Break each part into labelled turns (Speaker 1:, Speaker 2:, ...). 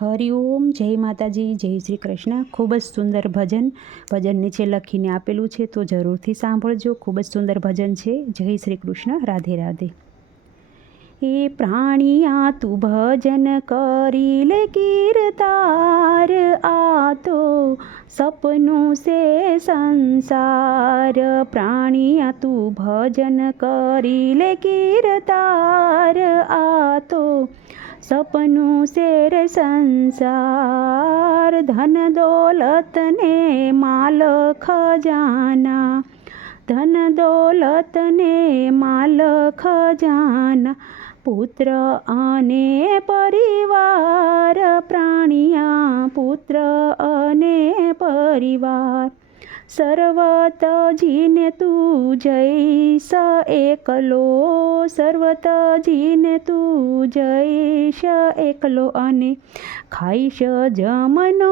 Speaker 1: હરિઓમ જય માતાજી, જય શ્રી કૃષ્ણ. ખૂબ જ સુંદર ભજન. ભજન નીચે લખીને આપેલું છે, તો જરૂરથી સાંભળજો. ખૂબ જ સુંદર ભજન છે. જય શ્રી કૃષ્ણ. રાધે રાધે. એ પ્રાણીયા તું ભજન કરી લે કીર્તાર, આ તો સપનું સે સંસાર. પ્રાણીયા તું ભજન કરી લે કીર્તાર, આ તો સપનું શેર સંસાર, ધન દોલતને માલ ખજાના. ધન દોલતને માલ ખજાના. પુત્ર અને પરિવાર, પ્રાણિયા પુત્ર અને પરિવાર. સર્વતજીને તું જઈશ, એકલો સર્વતજીને તું જઈશ, એકલો અને ખાઈશ જમનો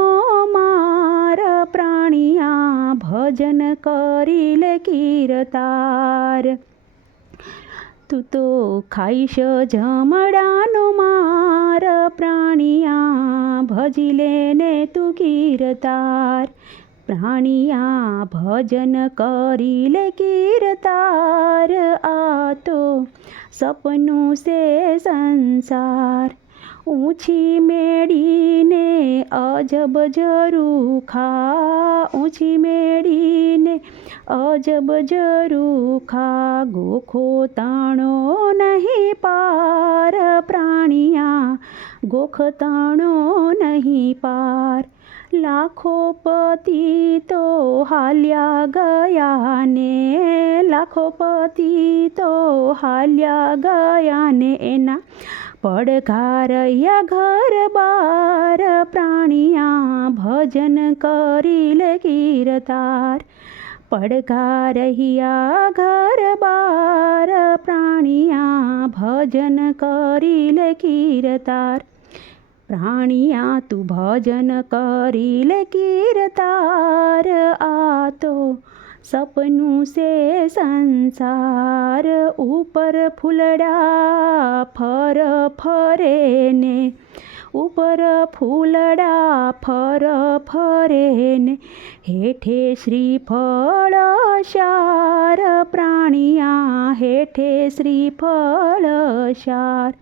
Speaker 1: માર, પ્રાણિયા ભજન કરી લે કીરતાર. તું તો ખાઈશ જમડાનો માર, પ્રાણિયા ભજી લેને તું કીર્તાર. પ્રાણિયા ભજન કરી લે કીર્તાર આ તો સપનું સે સંસાર ઊંચી મેળીને અજબ જરૂખા ઊંચી મેળીને અજબ જરૂખા ગોખો તાણો નહીં પાર પ્રાણિયા ગોખ તાણો નહીં પાર લાખો પતિ તો હાલ્યા ગયા ને લાખો પતિ તો હાલ્યા ગયા ને એના પડઘારયા ઘર બાર પ્રાણિયા ભજન કરી લે કીર્તાર પડઘારહિયા ઘર બાર પ્રાણિયા ભજન કરી લે કીર્તાર પ્રાણિયા તું ભજન કરી લે કીર્તાર આ તો સપનું સે સંસાર ઉપર ફૂલડા ફર ફરે ને ઉપર ફૂલડા ફર ફરે ને હેઠે શ્રીફળ શાર, પ્રાણિયા હેઠે શ્રીફળ શાર.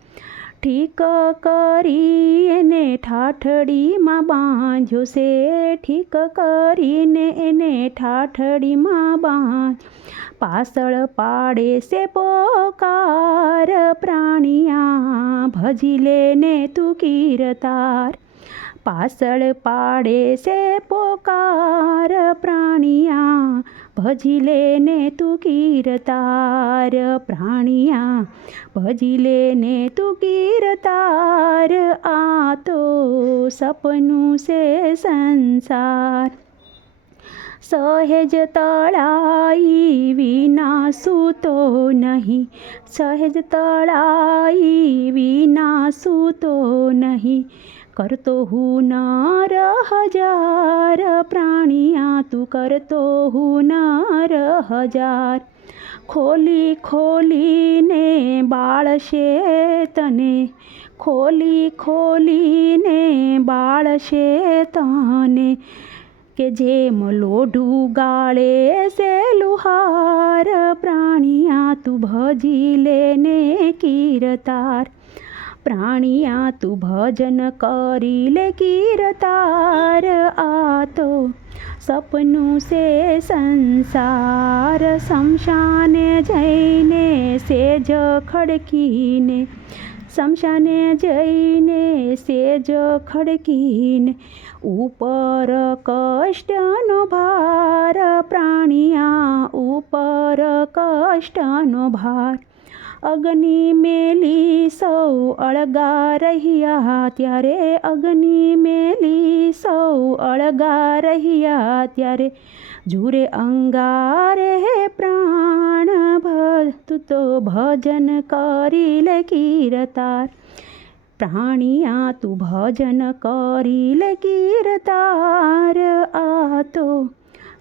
Speaker 1: ઠીક કરીને ઠાઠડીમાં બાંધ્યો છે. ઠીક કરીને એને ઠાઠડીમાં બાંધ. પાસળ પાડે છે પોકાર, પ્રાણિયા ભજી લેને તું કીરતાર પાસળ પાડે છે પોકાર, પ્રાણિયા ભજી લેને તું કીર્તાર પ્રાણિયા ભજી લેને તું કીર્તાર આ તો સપનું છે સંસાર સહેજ તળાઈ વિના સૂતો નહીં સહેજ તળાઈ વિના સૂતો નહીં કરતો હું નર હજાર પ્રાણિયા તું કરતો હું નર હજાર ખોલી ખોલીને બાળશે તને ખોલી ખોલીને બાળશે તને કે જેમ લોઢું ગાળે સે લુહાર પ્રાણિયા તું ભજી લેને કીર્તાર પ્રાણિયા તું ભજન કરી લે કીર્તાર આ તો સપનું છે સંસાર શમશાને જઈને સેજ ખડકીને શમશાને જઈને સેજ ખડકીને ઉપર કષ્ટનો ભાર પ્રાણિયા ઉપર કષ્ટનો ભાર અગ્નિ મેલી સૌ અળગા રહ્યા ત્યારે અગ્નિ મેલી સૌ અળગા રહ્યા ત્યારે જુરે અંગારે પ્રાણ તું તો ભજન કરી લે કીર્તાર પ્રાણિયા તું ભજન કરી લે કીર્તાર આ તો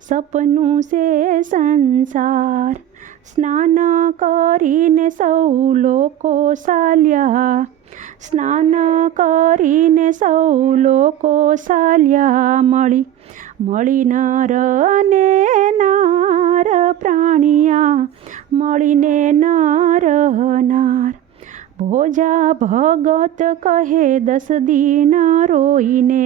Speaker 1: સપનું છે સંસાર સ્નાન કરીને સૌ લોકો ચાલ્યા સ્નાન કરીને સૌ લોકો સાલ્યા મળી મળી નર અને નાર પ્રાણિયા મળીને નર નાર ભોજા ભગત કહે દસ દિન રોઈને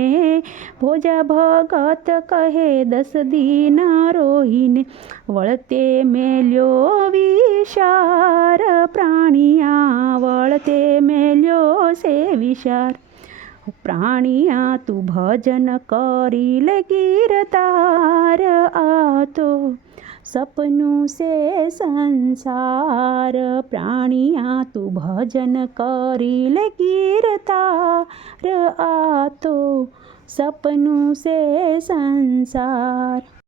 Speaker 1: ભોજા ભગત કહે દસ દિન રોઈને વળતે મેલ્યો વિશાર પ્રાણિયા વળતે મેલ્યો સે વિશાર પ્રાણિયા તું ભજન કરી લે ગીરતાર આ તો सपनों से संसार प्राणियाँ तू भजन करिल गिरतार आ तो सपनों से संसार।